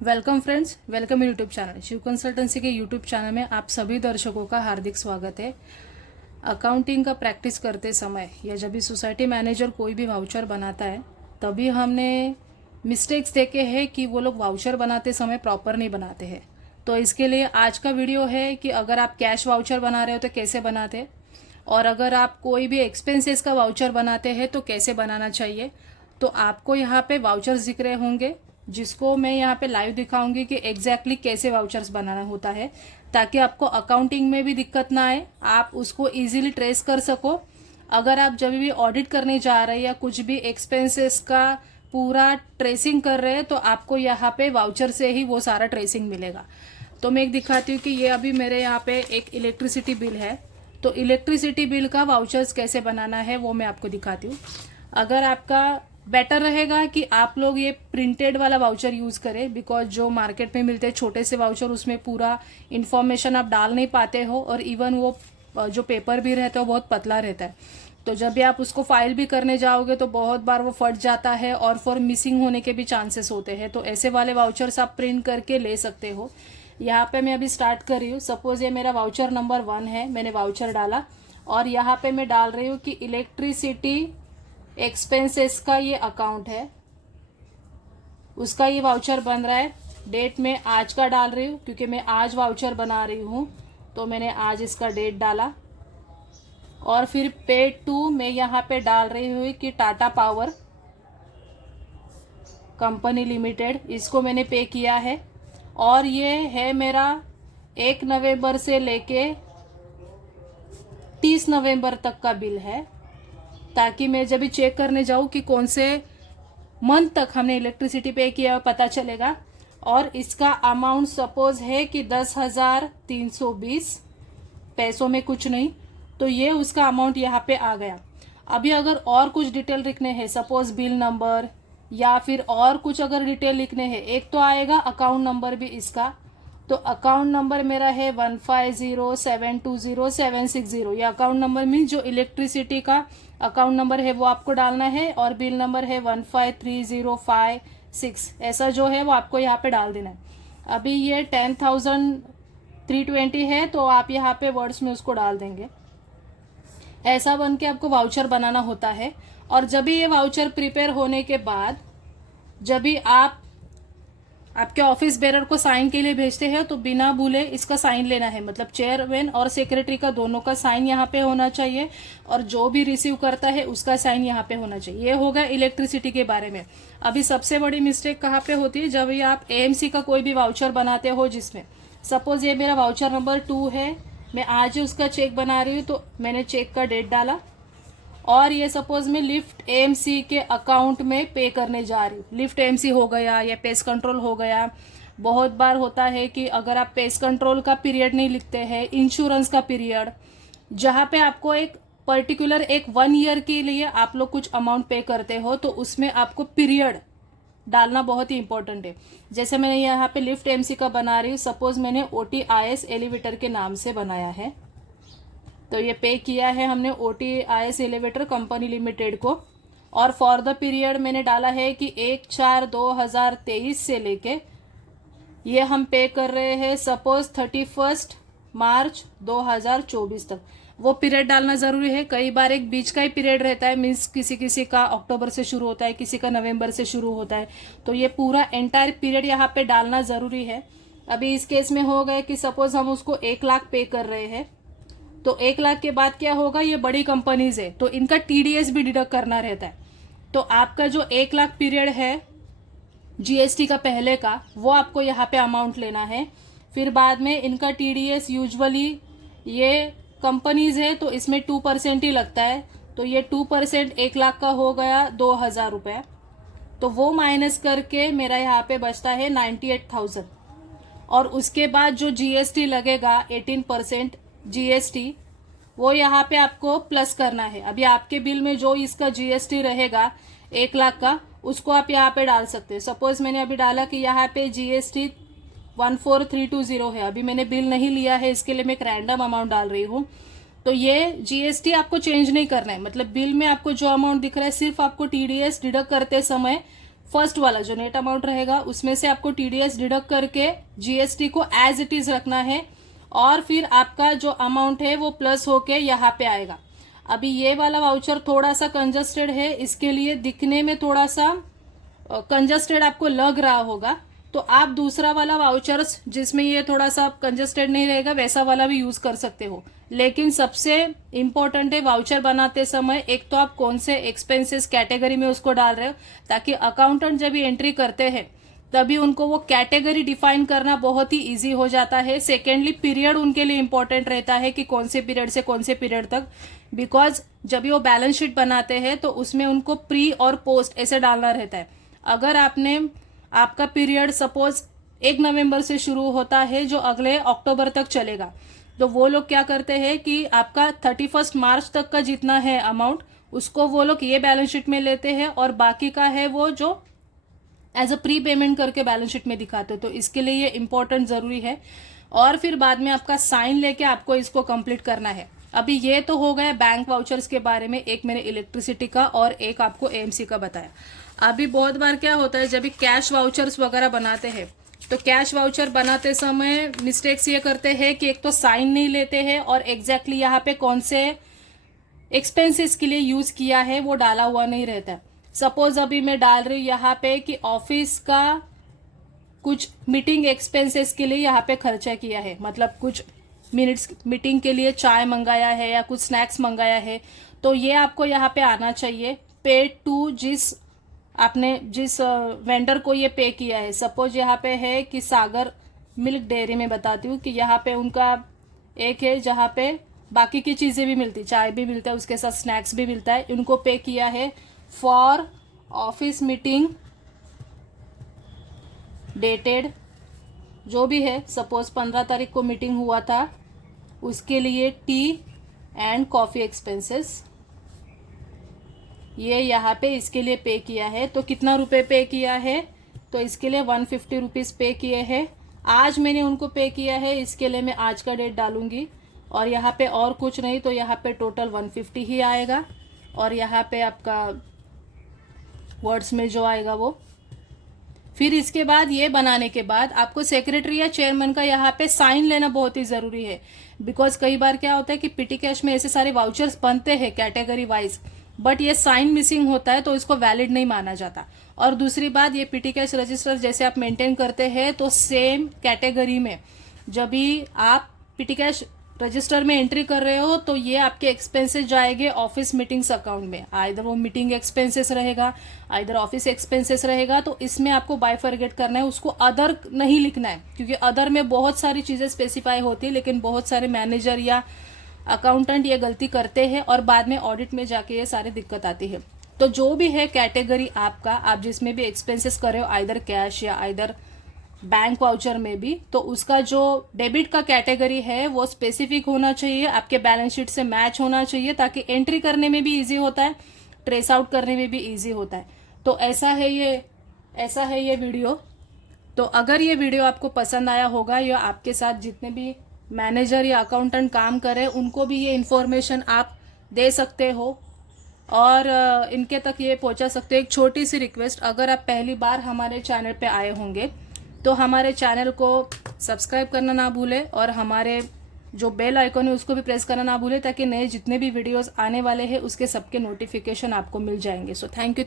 Welcome friends, welcome YouTube channel Shiv consultancy के YouTube channel में आप सभी दर्शकों का हार्दिक स्वागत है। अकाउंटिंग का प्रैक्टिस करते समय या जब भी सोसाइटी मैनेजर कोई भी वाउचर बनाता है तभी हमने मिस्टेक्स देखे हैं कि वो लोग वाउचर बनाते समय प्रॉपर नहीं बनाते हैं। तो इसके लिए आज का वीडियो है कि अगर आप कैश वाउचर बना रहे हो तो कैसे बनाते, और अगर आप कोई भी एक्सपेंसेस का वाउचर बनाते हैं तो कैसे बनाना चाहिए। तो आपको यहाँ पे वाउचर्स दिख रहे होंगे जिसको मैं यहाँ पे लाइव दिखाऊंगी कि एग्जैक्टली कैसे वाउचर्स बनाना होता है, ताकि आपको अकाउंटिंग में भी दिक्कत ना आए, आप उसको इजीली ट्रेस कर सको। अगर आप जब भी ऑडिट करने जा रहे हैं या कुछ भी एक्सपेंसेस का पूरा ट्रेसिंग कर रहे हैं तो आपको यहाँ पे वाउचर से ही वो सारा ट्रेसिंग मिलेगा। तो मैं एक दिखाती हूँ कि ये अभी मेरे यहाँ पे एक इलेक्ट्रिसिटी बिल है, तो इलेक्ट्रिसिटी बिल का वाउचर्स कैसे बनाना है वो मैं आपको दिखाती हूँ। अगर आपका बेटर रहेगा कि आप लोग ये प्रिंटेड वाला वाउचर यूज़ करें, बिकॉज जो मार्केट में मिलते हैं छोटे से वाउचर उसमें पूरा इन्फॉर्मेशन आप डाल नहीं पाते हो, और इवन वो जो पेपर भी रहता है वो बहुत पतला रहता है। तो जब भी आप उसको फाइल भी करने जाओगे तो बहुत बार वो फट जाता है और फॉर मिसिंग होने के भी चांसेस होते हैं। तो ऐसे वाले वाउचर्स आप प्रिंट करके ले सकते हो। यहाँ पे मैं अभी स्टार्ट कर रही हूँ। सपोज ये मेरा वाउचर नंबर 1 है, मैंने वाउचर डाला और यहाँ पे मैं डाल रही हूँ कि इलेक्ट्रिसिटी एक्सपेंसेस का ये अकाउंट है, उसका ये वाउचर बन रहा है। डेट में आज का डाल रही हूँ क्योंकि मैं आज वाउचर बना रही हूँ, तो मैंने आज इसका डेट डाला। और फिर पेड टू मैं यहाँ पे डाल रही हूँ कि टाटा पावर कंपनी लिमिटेड, इसको मैंने पे किया है। और ये है मेरा 1 नवंबर से लेके 30 नवंबर तक का बिल है, ताकि मैं जब भी चेक करने जाऊँ कि कौन से मंथ तक हमने इलेक्ट्रिसिटी पे किया पता चलेगा। और इसका अमाउंट सपोज है कि 10,320 पैसों में कुछ नहीं, तो ये उसका अमाउंट यहाँ पे आ गया। अभी अगर और कुछ डिटेल लिखने हैं, सपोज बिल नंबर या फिर और कुछ अगर डिटेल लिखने हैं, एक तो आएगा अकाउंट नंबर भी इसका। तो अकाउंट नंबर मेरा है 150720,760। ये अकाउंट नंबर मीन जो इलेक्ट्रिसिटी का अकाउंट नंबर है वो आपको डालना है, और बिल नंबर है 153056, ऐसा जो है वो आपको यहाँ पे डाल देना है। अभी ये 10,320 है, तो आप यहाँ पे वर्ड्स में उसको डाल देंगे। ऐसा बन के आपको वाउचर बनाना होता है। और जब भी ये वाउचर प्रिपेयर होने के बाद जब भी आप आपके ऑफिस बेरर को साइन के लिए भेजते हैं तो बिना भूले इसका साइन लेना है, मतलब चेयरमैन और सेक्रेटरी का दोनों का साइन यहाँ पे होना चाहिए, और जो भी रिसीव करता है उसका साइन यहाँ पे होना चाहिए। ये होगा इलेक्ट्रिसिटी के बारे में। अभी सबसे बड़ी मिस्टेक कहाँ पे होती है, जब भी आप एएमसी का कोई भी वाउचर बनाते हो, जिसमें सपोज ये मेरा वाउचर नंबर 2 है, मैं आज ही उसका चेक बना रही हूँ, तो मैंने चेक का डेट डाला। और ये सपोज मैं लिफ्ट एएमसी के अकाउंट में पे करने जा रही हूँ। लिफ्ट एएमसी हो गया या पेस्ट कंट्रोल हो गया। बहुत बार होता है कि अगर आप पेस्ट कंट्रोल का पीरियड नहीं लिखते हैं, इंश्योरेंस का पीरियड, जहाँ पे आपको एक पर्टिकुलर एक 1 ईयर के लिए आप लोग कुछ अमाउंट पे करते हो, तो उसमें आपको पीरियड डालना बहुत ही इंपॉर्टेंट है। जैसे मैंने यहाँ पे लिफ्ट एएमसी का बना रही हूँ, सपोज मैंने OTIS एलिवेटर के नाम से बनाया है, तो ये पे किया है हमने OTIS एलिवेटर कंपनी लिमिटेड को। और फॉर द पीरियड मैंने डाला है कि 1/4/2023 से लेके ये हम पे कर रहे हैं सपोज 31 मार्च 2024 तक। वो पीरियड डालना जरूरी है। कई बार एक बीच का ही पीरियड रहता है, मीन्स किसी किसी का अक्टूबर से शुरू होता है, किसी का नवंबर से शुरू होता है, तो ये पूरा एंटायर पीरियड यहाँ पे डालना जरूरी है। अभी इस केस में हो गए कि सपोज हम उसको 1 लाख पे कर रहे हैं, तो 1 लाख के बाद क्या होगा, ये बड़ी कंपनीज है तो इनका TDS भी डिडक्ट करना रहता है। तो आपका जो 1 लाख पीरियड है GST का पहले का, वो आपको यहाँ पे अमाउंट लेना है। फिर बाद में इनका TDS यूजुअली ये कंपनीज है तो इसमें 2% ही लगता है, तो ये 2% 1 लाख का हो गया 2,000 रुपये। तो वो माइनस करके मेरा यहाँ पे बचता है 98,000। और उसके बाद जो GST लगेगा 18% GST, वो यहाँ पे आपको प्लस करना है। अभी आपके बिल में जो इसका GST रहेगा 1 लाख का, उसको आप यहाँ पे डाल सकते हैं। सपोज मैंने अभी डाला कि यहाँ पे GST 14,320 है। अभी मैंने बिल नहीं लिया है, इसके लिए मैं एक रैंडम अमाउंट डाल रही हूँ। तो ये GST आपको चेंज नहीं करना है, मतलब बिल में आपको जो अमाउंट दिख रहा है सिर्फ आपको TDS डिडक्ट करते समय फर्स्ट वाला जो नेट अमाउंट रहेगा उसमें से आपको टीडीएस डिडक्ट करके जीएसटी को एज इट इज रखना है, और फिर आपका जो अमाउंट है वो प्लस होके यहाँ पे आएगा। अभी ये वाला वाउचर थोड़ा सा कंजस्टेड है, इसके लिए दिखने में थोड़ा सा कंजस्टेड आपको लग रहा होगा, तो आप दूसरा वाला वाउचर्स जिसमें ये थोड़ा सा कंजस्टेड नहीं रहेगा वैसा वाला भी यूज कर सकते हो। लेकिन सबसे इम्पोर्टेंट है वाउचर बनाते समय एक तो आप कौन से एक्सपेंसेस कैटेगरी में उसको डाल रहे हो, ताकि अकाउंटेंट जब ये एंट्री करते हैं तभी उनको वो कैटेगरी डिफाइन करना बहुत ही इजी हो जाता है। सेकेंडली पीरियड उनके लिए इंपॉर्टेंट रहता है कि कौन से पीरियड से कौन से पीरियड तक, बिकॉज जब भी वो बैलेंस शीट बनाते हैं तो उसमें उनको प्री और पोस्ट ऐसे डालना रहता है। अगर आपका पीरियड सपोज 1 नवंबर से शुरू होता है जो अगले अक्टूबर तक चलेगा, तो वो लोग क्या करते हैं कि आपका 31 मार्च तक का जितना है अमाउंट उसको वो लोग ये बैलेंस शीट में लेते हैं, और बाकी का है वो जो एज अ प्री पेमेंट करके बैलेंस शीट में दिखाते हो। तो इसके लिए ये इंपॉर्टेंट जरूरी है, और फिर बाद में आपका साइन लेके आपको इसको कंप्लीट करना है। अभी ये तो हो गया बैंक वाउचर्स के बारे में, एक मैंने इलेक्ट्रिसिटी का और एक आपको एएमसी का बताया। अभी बहुत बार क्या होता है जब भी कैश वाउचर्स वगैरह बनाते हैं तो कैश वाउचर बनाते समय मिस्टेक्स ये करते हैं कि एक तो साइन नहीं लेते हैं और एग्जैक्टली यहाँ पे कौन से एक्सपेंसेस के लिए यूज किया है वो डाला हुआ नहीं रहता है। सपोज अभी मैं डाल रही हूँ यहाँ पे कि ऑफिस का कुछ मीटिंग एक्सपेंसेस के लिए यहाँ पे खर्चा किया है, मतलब कुछ मिनट्स मीटिंग के लिए चाय मंगाया है या कुछ स्नैक्स मंगाया है, तो ये आपको यहाँ पे आना चाहिए पेड टू जिस वेंडर को ये पे किया है। सपोज यहाँ पे है कि सागर मिल्क डेयरी में बताती हूँ कि यहाँ पे उनका एक है जहाँ पे बाकी की चीज़ें भी मिलती, चाय भी मिलता है उसके साथ स्नैक्स भी मिलता है, उनको पे किया है फॉर ऑफिस मीटिंग डेटेड जो भी है, सपोज 15 तारीख को मीटिंग हुआ था, उसके लिए टी एंड कॉफ़ी एक्सपेंसेस ये यहाँ पे इसके लिए पे किया है। तो कितना रुपए पे किया है, तो इसके लिए 150 रुपीज़ पे किए हैं। आज मैंने उनको पे किया है, इसके लिए मैं आज का डेट डालूंगी, और यहाँ पे और कुछ नहीं, तो यहाँ पे टोटल 150 ही आएगा, और यहाँ पे आपका वर्ड्स में जो आएगा वो। फिर इसके बाद ये बनाने के बाद आपको सेक्रेटरी या चेयरमैन का यहाँ पे साइन लेना बहुत ही ज़रूरी है, बिकॉज कई बार क्या होता है कि पीटी कैश में ऐसे सारे वाउचर्स बनते हैं कैटेगरी वाइज, बट ये साइन मिसिंग होता है तो इसको वैलिड नहीं माना जाता। और दूसरी बात, ये पीटी कैश रजिस्टर जैसे आप मेंटेन करते हैं तो सेम कैटेगरी में जब भी आप पीटी कैश रजिस्टर में एंट्री कर रहे हो तो ये आपके एक्सपेंसेस जाएंगे ऑफिस मीटिंग्स अकाउंट में, आइदर वो मीटिंग एक्सपेंसेस रहेगा आइदर ऑफिस एक्सपेंसेस रहेगा। तो इसमें आपको बाइफरगेट करना है, उसको अदर नहीं लिखना है, क्योंकि अदर में बहुत सारी चीज़ें स्पेसिफाई होती है, लेकिन बहुत सारे मैनेजर या अकाउंटेंट ये गलती करते हैं और बाद में ऑडिट में जाके ये सारी दिक्कत आती है। तो जो भी है कैटेगरी आपका, आप जिसमें भी एक्सपेंसेस कर रहे हो आइदर कैश या आइदर बैंक वाउचर में भी, तो उसका जो डेबिट का कैटेगरी है वो स्पेसिफिक होना चाहिए, आपके बैलेंस शीट से मैच होना चाहिए, ताकि एंट्री करने में भी इजी होता है, ट्रेस आउट करने में भी इजी होता है। तो ऐसा है ये वीडियो। तो अगर ये वीडियो आपको पसंद आया होगा या आपके साथ जितने भी मैनेजर या अकाउंटेंट काम करे उनको भी ये इन्फॉर्मेशन आप दे सकते हो और इनके तक ये पहुंचा सकते हो। एक छोटी सी रिक्वेस्ट, अगर आप पहली बार हमारे चैनल पे आए होंगे तो हमारे चैनल को सब्सक्राइब करना ना भूलें, और हमारे जो बेल आइकन है उसको भी प्रेस करना ना भूलें, ताकि नए जितने भी वीडियोस आने वाले हैं उसके सबके नोटिफिकेशन आपको मिल जाएंगे। So thank you.